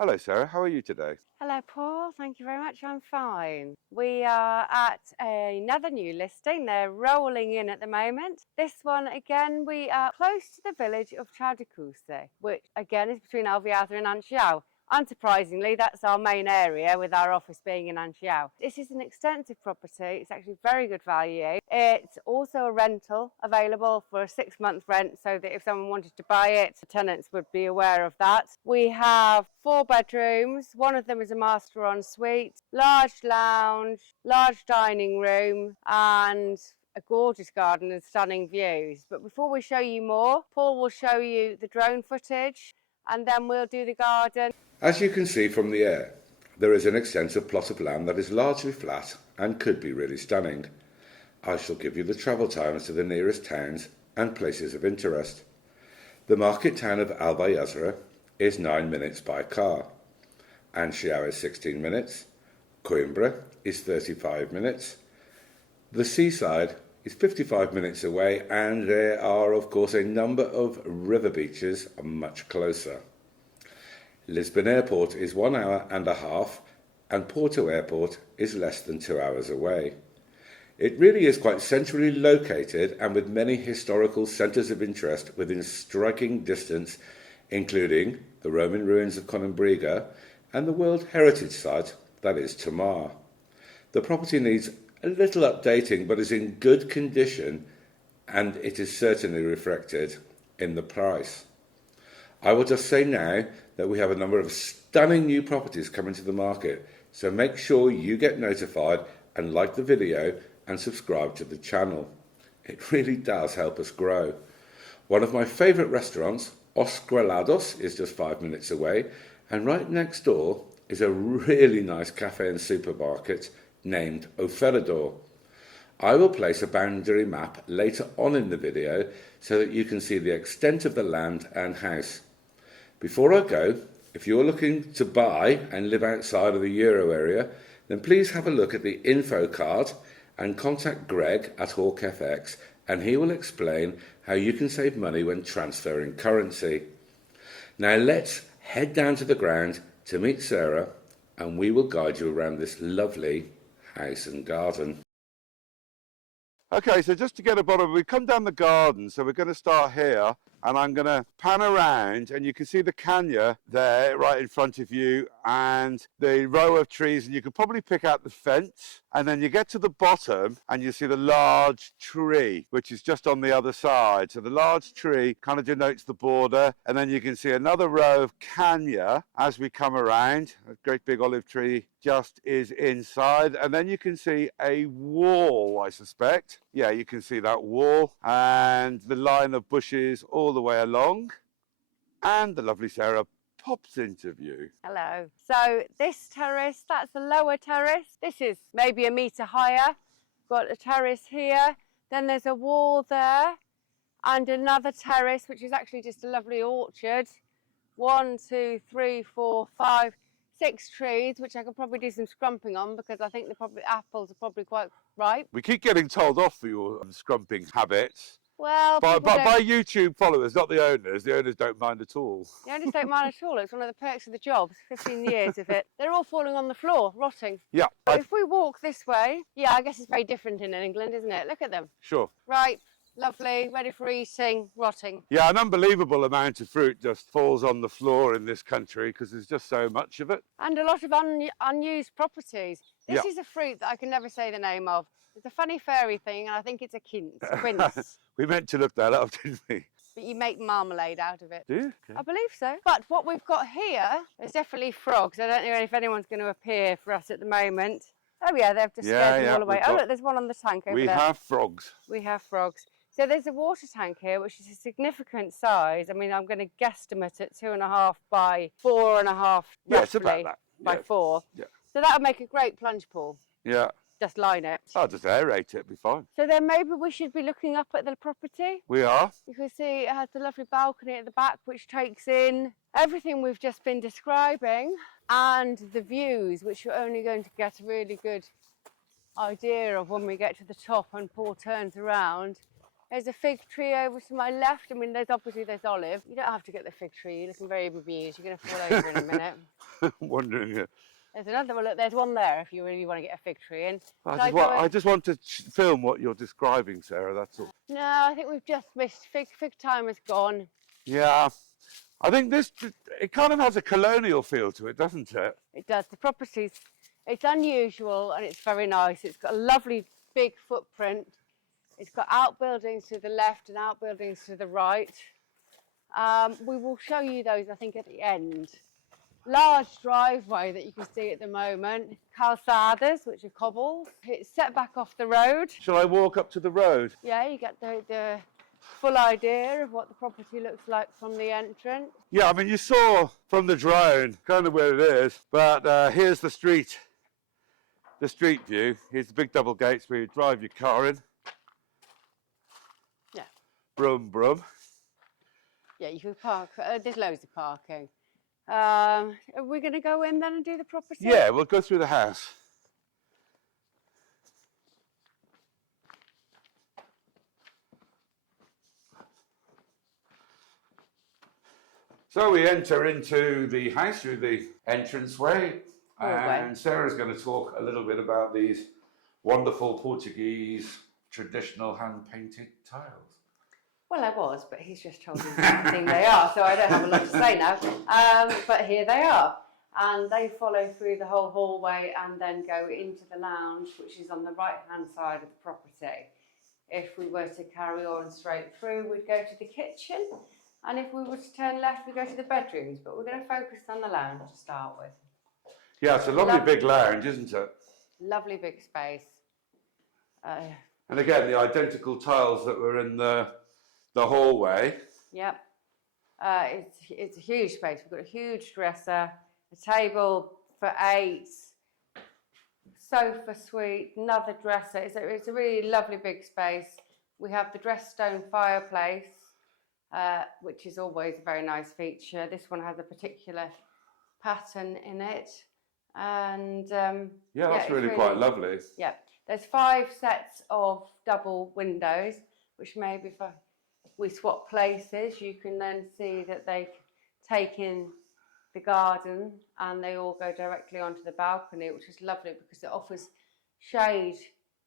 Hello Sarah, how are you today? Hello Paul, thank you very much, I'm fine. We are at another new listing, they're rolling in at the moment. This one again, we are close to the village of tranquil, which again is between Alviada and Anchiao. Unsurprisingly, that's our main area with our office being in Anchiao. This is an extensive property, it's actually very good value. It's also a rental available for a 6-month rent so that if someone wanted to buy it, the tenants would be aware of that. We have 4 bedrooms, one of them is a master ensuite, large lounge, large dining room and a gorgeous garden and stunning views. But before we show you more, Paul will show you the drone footage and then we'll do the garden. As you can see from the air, there is an extensive plot of land that is largely flat and could be really stunning. I shall give you the travel times to the nearest towns and places of interest. The market town of Albayazra is 9 minutes by car. Anchiao is 16 minutes. Coimbra is 35 minutes. The seaside is 55 minutes away, and there are of course a number of river beaches much closer. Lisbon Airport is 1 hour and a half, and Porto Airport is less than 2 hours away. It really is quite centrally located and with many historical centres of interest within striking distance, including the Roman ruins of Conimbriga and the World Heritage Site that is Tamar. The property needs a little updating but is in good condition, and it is certainly reflected in the price. I will just say now that we have a number of stunning new properties coming to the market, so make sure you get notified and like the video and subscribe to the channel. It really does help us grow. One of my favourite restaurants, Os Grelados, is just 5 minutes away, and right next door is a really nice cafe and supermarket named Oferador. I will place a boundary map later on in the video so that you can see the extent of the land and house. Before I go, if you're looking to buy and live outside of the Euro area, then please have a look at the info card and contact Greg at HawkFX, and he will explain how you can save money when transferring currency. Now let's head down to the ground to meet Sarah, and we will guide you around this lovely house and garden. Okay, so just to get a bottom, we come down the garden, so we're going to start here, and I'm going to pan around, and you can see the canyon there right in front of you and the row of trees, and you can probably pick out the fence, and then you get to the bottom and you see the large tree which is just on the other side. So the large tree kind of denotes the border, and then you can see another row of canyon as we come around. A great big olive tree just is inside, and then you can see a wall, I suspect. Yeah, you can see that wall and the line of bushes all the way along, and the lovely Sarah pops into view. Hello. So this terrace, that's the lower terrace. This is maybe a metre higher. Got a terrace here, then there's a wall there and another terrace which is actually just a lovely orchard. 1, 2, 3, 4, 5, 6 trees which I could probably do some scrumping on because I think the apples are probably quite ripe. We keep getting told off for your scrumping habits. Well, by YouTube followers, not the owners. The owners don't mind at all. The owners don't mind at all. It's one of the perks of the job. 15 years of it. They're all falling on the floor, rotting. Yeah. But if we walk this way, yeah, I guess it's very different in England, isn't it? Look at them. Sure. Ripe, lovely, ready for eating, rotting. Yeah, an unbelievable amount of fruit just falls on the floor in this country because there's just so much of it. And a lot of unused properties. This is a fruit that I can never say the name of. It's a funny fairy thing, and I think it's a quince. We meant to look that up, didn't we? But you make marmalade out of it. Do you? Okay. I believe so. But what we've got here is definitely frogs. I don't know if anyone's going to appear for us at the moment. Oh yeah, they've just scared them all away. Oh look, there's one on the tank over there. We have frogs. We have frogs. So there's a water tank here, which is a significant size. I mean, I'm going to guesstimate it 2.5 by 4.5, yeah, it's about that. By 4. Yeah. So that would make a great plunge pool. Yeah. Just line it. I'll just aerate it, it'll be fine. So then maybe we should be looking up at the property. We are. You can see it has the lovely balcony at the back, which takes in everything we've just been describing and the views, which you're only going to get a really good idea of when we get to the top and Paul turns around. There's a fig tree over to my left. I mean, there's olive. You don't have to get the fig tree. You're looking very bemused. You're going to fall over in a minute. wondering. There's another one. Look, there's one there if you really want to get a fig tree in. I just want to film what you're describing, Sarah. That's all. No, I think we've just missed fig time is gone. Yeah, I think it kind of has a colonial feel to it, doesn't it? It does. The property's, it's unusual and it's very nice. It's got a lovely big footprint. It's got outbuildings to the left and outbuildings to the right. We will show you those, I think, at the end. Large driveway that you can see at the moment. Calçadas, which are cobbles. It's set back off the road. Shall I walk up to the road? Yeah, you get the full idea of what the property looks like from the entrance. Yeah, I mean, you saw from the drone kind of where it is, but here's the street view. Here's the big double gates where you drive your car in. Yeah. Brum, brum. Yeah, you can park. There's loads of parking. Are we going to go in then and do the property? Yeah, we'll go through the house. So we enter into the house through the entranceway, and Sarah's going to talk a little bit about these wonderful Portuguese traditional hand-painted tiles. Well, I was, but he's just told me what thing they are, so I don't have a lot to say now. But here they are. And they follow through the whole hallway and then go into the lounge, which is on the right-hand side of the property. If we were to carry on straight through, we'd go to the kitchen. And if we were to turn left, we go to the bedrooms. But we're going to focus on the lounge to start with. Yeah, it's a lovely big lounge, isn't it? Lovely big space. And again, the identical tiles that were in the hallway. Yep. It's a huge space. We've got a huge dresser, a table for 8, sofa suite, another dresser. It's a really lovely big space. We have the dressed stone fireplace, which is always a very nice feature. This one has a particular pattern in it. And yeah, that's really quite lovely. Yeah. There's 5 sets of double windows, which maybe if we swap places, you can then see that they take in the garden and they all go directly onto the balcony, which is lovely because it offers shade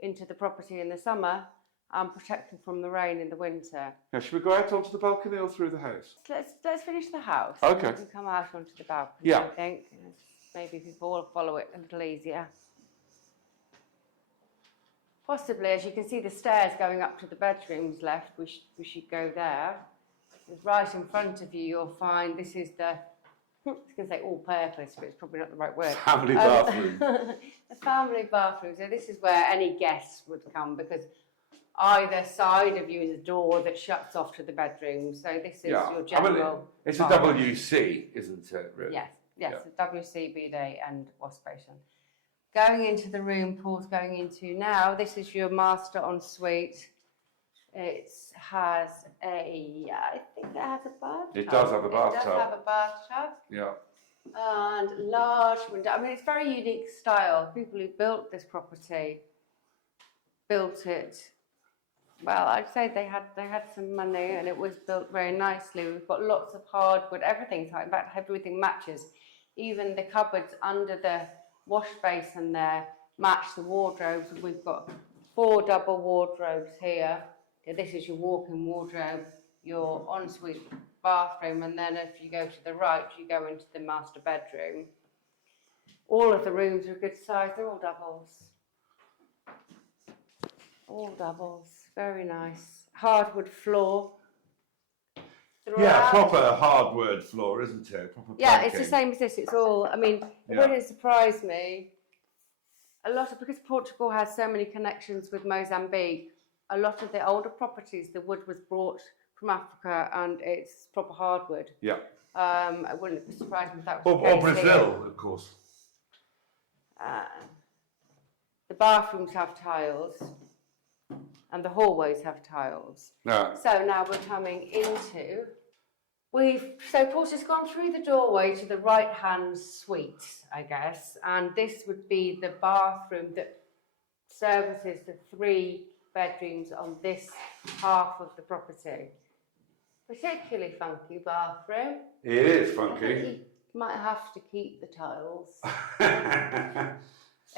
into the property in the summer and protect them from the rain in the winter. Yeah, should we go out onto the balcony or through the house? Let's finish the house. Okay. And come out onto the balcony, yeah. I think. Maybe people will follow it a little easier. Possibly, as you can see the stairs going up to the bedrooms left, we should go there. Right in front of you, you'll find this is the, I was going to say all-purpose, but it's probably not the right word. Family bathroom. The family bathroom. So this is where any guests would come because either side of you is a door that shuts off to the bedroom. So this is your general. It's a WC, isn't it? Really? Yes, a WC, bidet and wash basin. Going into the room Paul's going into now, this is your master ensuite. It has I think it has a bathtub. It does have a bathtub. It does have a bathtub. Yeah. And large window. I mean, it's very unique style. People who built this property built it. Well, I'd say they had some money and it was built very nicely. We've got lots of hardwood. Everything's in fact everything matches. Even the cupboards under the wash basin there match the wardrobes. We've got 4 double wardrobes here. This is your walk-in wardrobe, your ensuite bathroom, and then if you go to the right, you go into the master bedroom. All of the rooms are a good size. They're all doubles. All doubles. Very nice. Hardwood floor. Yeah, proper hardwood floor, isn't it? Proper yeah, it's the same as this. It's all, I mean, it wouldn't surprise me. Because Portugal has so many connections with Mozambique, a lot of the older properties, the wood was brought from Africa and it's proper hardwood. Yeah. It wouldn't surprise me if that was the Or case Brazil, here. of course. The bathrooms have tiles and the hallways have tiles. Yeah. So now we're coming into, so Paul's just gone through the doorway to the right-hand suite, I guess, and this would be the bathroom that services the 3 bedrooms on this half of the property. Particularly funky bathroom. It is funky. Might have to keep the tiles.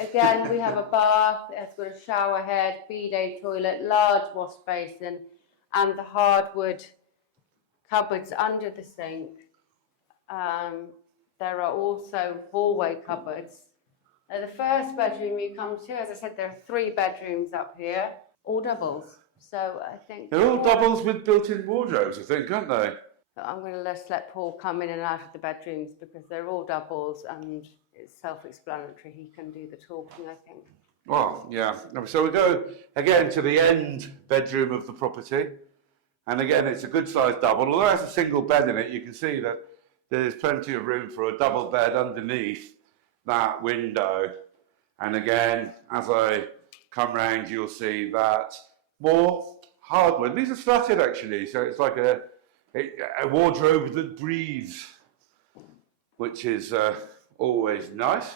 Again, we have a bath. It's got a shower head, bidet toilet, large wash basin, and the hardwood cupboards under the sink. There are also hallway cupboards. The first bedroom you come to, as I said, there are 3 bedrooms up here, all doubles. So I think they're all doubles with built-in wardrobes, I think, aren't they? I'm going to let Paul come in and out of the bedrooms because they're all doubles and it's self-explanatory. He can do the talking, I think. Well, yeah. So we go again to the end bedroom of the property. And again, it's a good-sized double. Although it has a single bed in it, you can see that there's plenty of room for a double bed underneath that window. And again, as I come round, you'll see that more hardwood. These are slatted, actually, so it's like a wardrobe that breathes, which is always nice.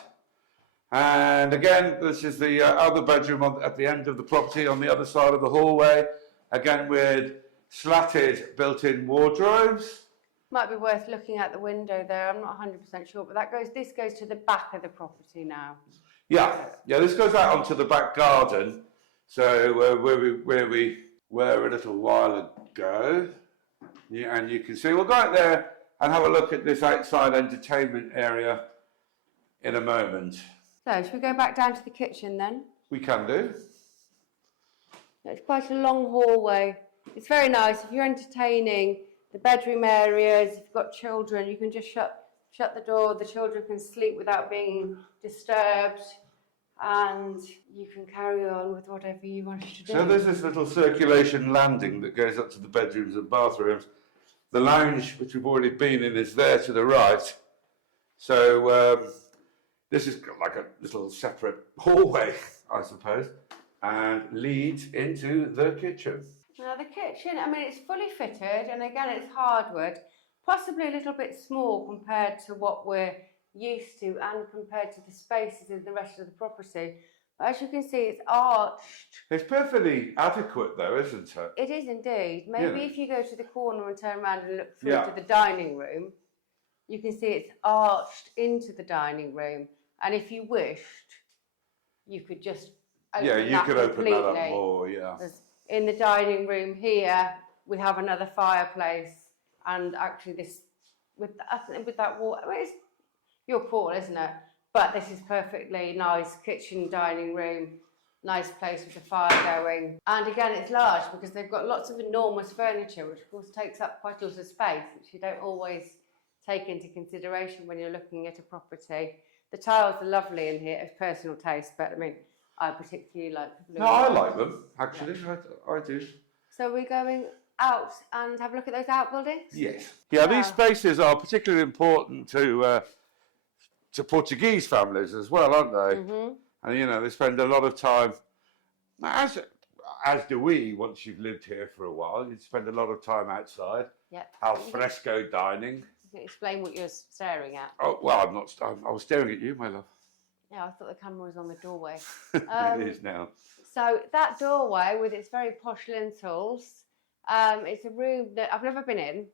And again, this is the other bedroom at the end of the property on the other side of the hallway, again with slatted built-in wardrobes. Might be worth looking at the window there. I'm not 100% sure, but this goes to the back of the property now. Yeah, this goes out onto the back garden. So where we were a little while ago. Yeah, and you can see, we'll go out there and have a look at this outside entertainment area in a moment. So, should we go back down to the kitchen then? We can do. It's quite a long hallway. It's very nice. If you're entertaining the bedroom areas, if you've got children, you can just shut the door. The children can sleep without being disturbed. And you can carry on with whatever you want to do. So there's this little circulation landing that goes up to the bedrooms and bathrooms. The lounge, which we've already been in, is there to the right. So this is like a little separate hallway, I suppose, and leads into the kitchen. Now the kitchen, I mean, it's fully fitted, and again, it's hardwood, possibly a little bit small compared to what we're used to and compared to the spaces in the rest of the property. But as you can see, it's arched. It's perfectly adequate though, isn't it? It is indeed. Maybe if you go to the corner and turn around and look through Yeah. to the dining room, you can see it's arched into the dining room. And if you wished, you could just open that could open that up completely. more, yeah. In the dining room here, we have another fireplace, and actually this, with that wall, I mean, it's your call, isn't it? But this is perfectly nice kitchen, dining room, nice place with the fire going. And again, it's large because they've got lots of enormous furniture, which of course takes up quite a lot of space, which you don't always take into consideration when you're looking at a property. The tiles are lovely in here, it's personal taste, but I mean, I particularly like the blue. No, I like them, actually, I do. So we're going out and have a look at those outbuildings? Yes. Yeah, these spaces are particularly important to Portuguese families as well, aren't they? Mm-hmm. And you know, they spend a lot of time, as do we, once you've lived here for a while, you spend a lot of time outside. Yep. Al fresco dining. You can explain what you're staring at. Oh, well, I was staring at you, my love. Yeah, I thought the camera was on the doorway. It is now. So that doorway with its very posh lintels, it's a room that I've never been in.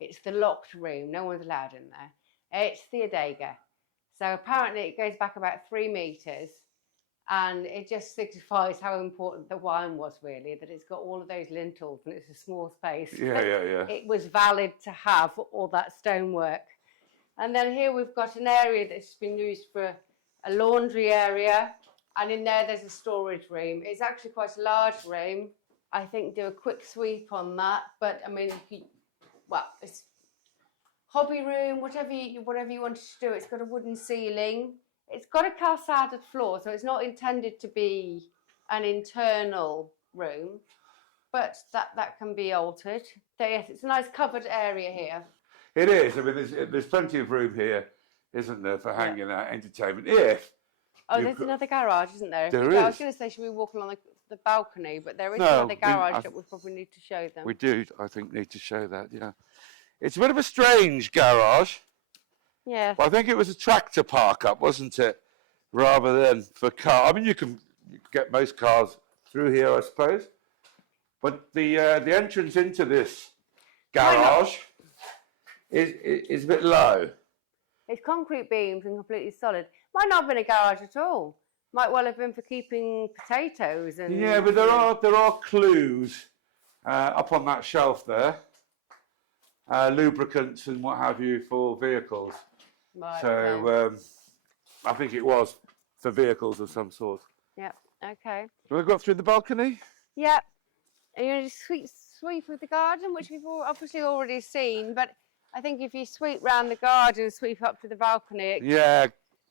It's the locked room, no one's allowed in there. It's the Galegas. So apparently it goes back about 3 metres, and it just signifies how important the wine was, really, that it's got all of those lintels and it's a small space. Yeah. It was valid to have all that stonework. And then here we've got an area that's been used for a laundry area, and in there's a storage room. It's actually quite a large room. I think do a quick sweep on that, but I mean, it's hobby room, whatever you wanted to do. It's got a wooden ceiling. It's got a calçated floor, so it's not intended to be an internal room, but that can be altered. So yes, it's a nice covered area here. It is. I mean, there's plenty of room here, isn't there, for hanging out entertainment. There's another garage, isn't there? There I is. was going to say, should we walk along the balcony? But there is No, another garage that we probably need to show them. We do, I think, need to show that, yeah. It's a bit of a strange garage. Yeah. But I think it was a tractor park up, wasn't it? Rather than for car. I mean, you can get most cars through here, I suppose. But the entrance into this garage is a bit low. It's concrete beams and completely solid. Might not have been a garage at all. Might well have been for keeping potatoes and. Yeah, but there are clues up on that shelf there. Lubricants and what have you for vehicles. Right, So okay. I think it was for vehicles of some sort. Yep. Okay. Do we go up through the balcony? Yep. And you're going to sweep with the garden, which we've obviously already seen, but I think if you sweep round the garden, sweep up to the balcony, it Yeah.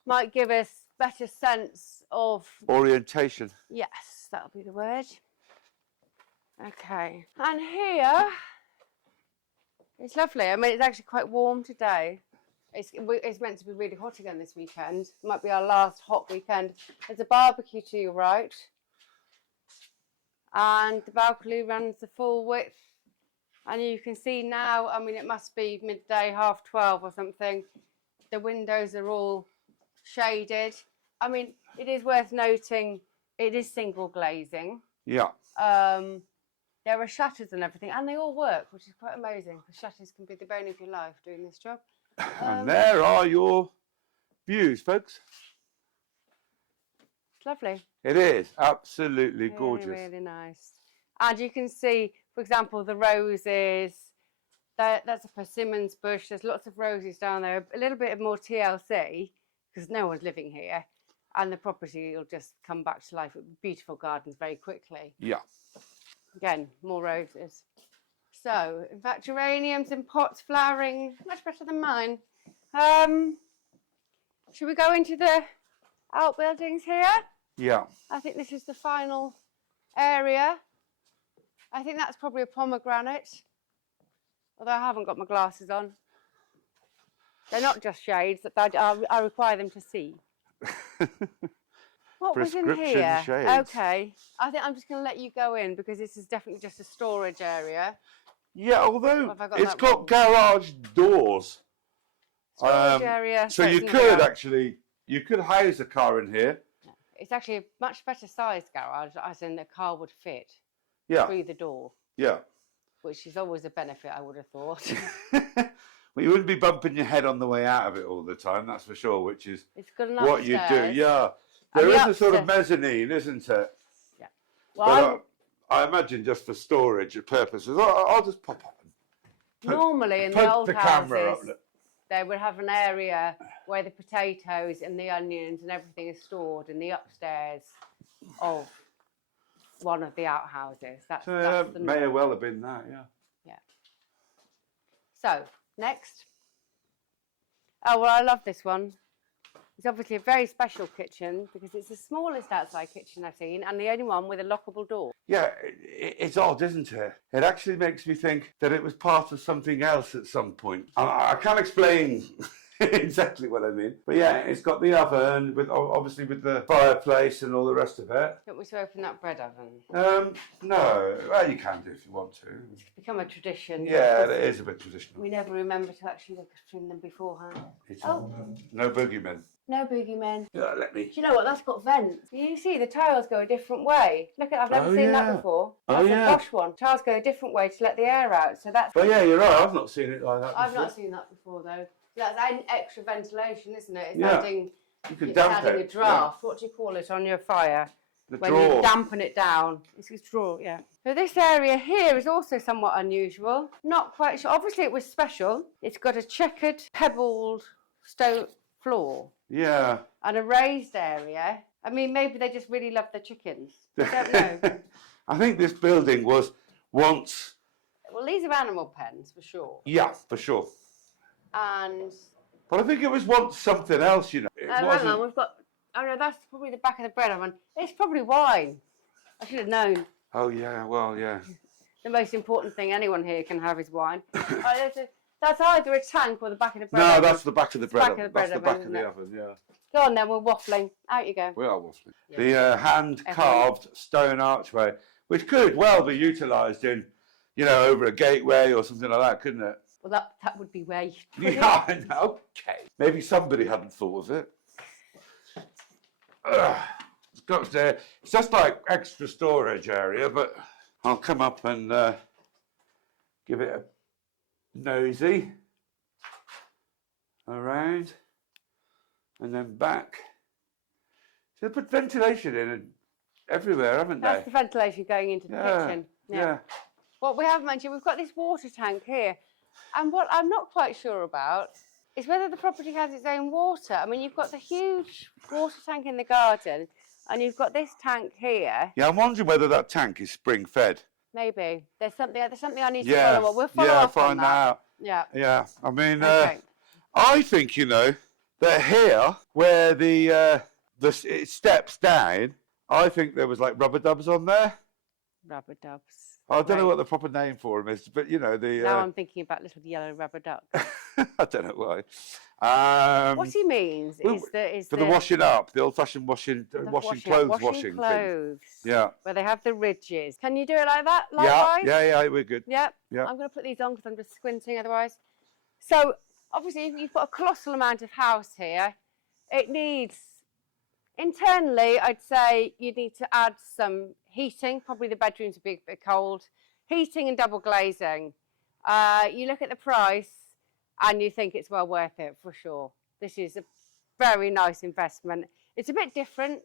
might give us better sense of Orientation. Yes, that'll be the word. Okay. And here, it's lovely. I mean, it's actually quite warm today. It's meant to be really hot again this weekend. It might be our last hot weekend. There's a barbecue to your right. And the balcony runs the full width. And you can see now, I mean, it must be midday, 12:30 or something. The windows are all shaded. I mean, it is worth noting, it is single glazing. Yeah. There are shutters and everything, and they all work, which is quite amazing, because shutters can be the bane of your life doing this job. And there are your views, folks. It's lovely. It is absolutely gorgeous. Really, really nice. And you can see, for example, the roses. That's a persimmons bush. There's lots of roses down there. A little bit more TLC, because no one's living here. And the property will just come back to life with beautiful gardens very quickly. Yeah. Again, more roses. So, in fact, geraniums in pots flowering, much better than mine. Should we go into the outbuildings here? Yeah. I think this is the final area. I think that's probably a pomegranate, although I haven't got my glasses on. They're not just shades, I require them to see. What was in Prescription here? shades. Okay, I think I'm just going to let you go in because this is definitely just a storage area. Yeah, although Have I got it's that got wrong? garage doors. Storage area. So you it's in the could garage. actually, you could house a car in here. It's actually a much better sized garage, as in the car would fit Yeah, through the door, yeah. which is always a benefit, I would have thought. Well, you wouldn't be bumping your head on the way out of it all the time, that's for sure, which is It's good enough. what you do. upstairs. Yeah. And There the is a sort of upstairs- mezzanine, isn't it? Yeah. But Well, I imagine just for storage purposes. I'll just pop up and normally in the poke old the camera houses, up. they would have an area where the potatoes and the onions and everything is stored in the upstairs of one of the outhouses. That's the May norm. well have been that, yeah. So, next. Oh, well, I love this one. It's obviously a very special kitchen because it's the smallest outside kitchen I've seen and the only one with a lockable door. Yeah, it's odd, isn't it? It actually makes me think that it was part of something else at some point. I can't explain exactly what I mean, but yeah, it's got the oven, obviously with the fireplace and all the rest of it. Don't we to open that bread oven? No, well, you can do if you want to. It's become a tradition. Yeah, it is a bit traditional. We never remember to actually look at them beforehand. It's Oh. No boogeymen. No boogeymen. Yeah, let me. Do you know what? That's got vents. You see, the tiles go a different way. Look at, I've never Oh, seen yeah. that before. Oh, That's yeah. a posh one. Tiles go a different way to let the air out. So that's. But yeah, you're right. I've not seen it like that. I've before. not seen that before though. That's extra ventilation, isn't it? It's Yeah. adding. You can It's damp adding it. a draft. What do you call it on your fire? Yeah. The When drawer. you dampen it down. It's a drawer, yeah. So this area here is also somewhat unusual. Not quite sure. Obviously it was special. It's got a checkered, pebbled stone floor Yeah. and a raised area. I mean, maybe they just really love their chickens. I don't know. I think this building was once. Well, these are animal pens for sure. Yeah, for sure. And But I think it was once something else, you know. It hang wasn't. on, we've got. Oh no, that's probably the back of the bread oven. It's probably wine. I should have known. Oh yeah, well yeah. The most important thing anyone here can have is wine. That's either a tank or the back of the bread No, oven. that's the back of the bread back of oven. the bread That's the oven, back of isn't the it? oven, yeah. Go on then, we're waffling. Out you go. We are waffling. Yeah. The hand-carved stone archway, which could well be utilised in, you know, over a gateway or something like that, couldn't it? Well, that would be where you put it. Yeah, I know. Okay. Maybe somebody hadn't thought of it. It's got there. It's just like extra storage area, but I'll come up and give it a nosy around. and then back. So they put ventilation in everywhere, haven't they? That's the ventilation going into the kitchen. Yeah. What we have mentioned, we've got this water tank here. And what I'm not quite sure about is whether the property has its own water. I mean, you've got the huge water tank in the garden, and you've got this tank here. Yeah, I'm wondering whether that tank is spring fed. Maybe. There's something I need to follow up. We'll follow up on find that. out. Yeah. Yeah, I mean, Okay. I think, you know, that here, where it steps down, I think there was like rubber dubs on there. Rubber dubs. I don't know what the proper name for them is, but you know, Now I'm thinking about little yellow rubber ducks. I don't know why. What he means is for the washing up, the old-fashioned washing clothes washing clothes. thing. Yeah. Where they have the ridges. Can you do it like that? Yeah, Likewise? yeah, we're good. Yep. Yeah. I'm going to put these on because I'm just squinting otherwise. So obviously you've got a colossal amount of house here. It needs, internally, I'd say you need to add some heating. Probably the bedrooms would be a bit cold. Heating and double glazing. You look at the price and you think it's well worth it for sure. This is a very nice investment. It's a bit different.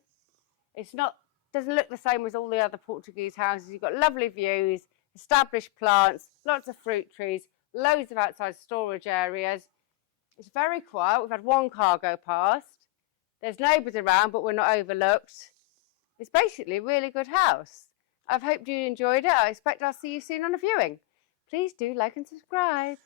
It's not, doesn't look the same as all the other Portuguese houses. You've got lovely views, established plants, lots of fruit trees, loads of outside storage areas. It's very quiet. We've had one car go past. There's neighbours around, but we're not overlooked. It's basically a really good house. I've hoped you enjoyed it. I expect I'll see you soon on a viewing. Please do like and subscribe.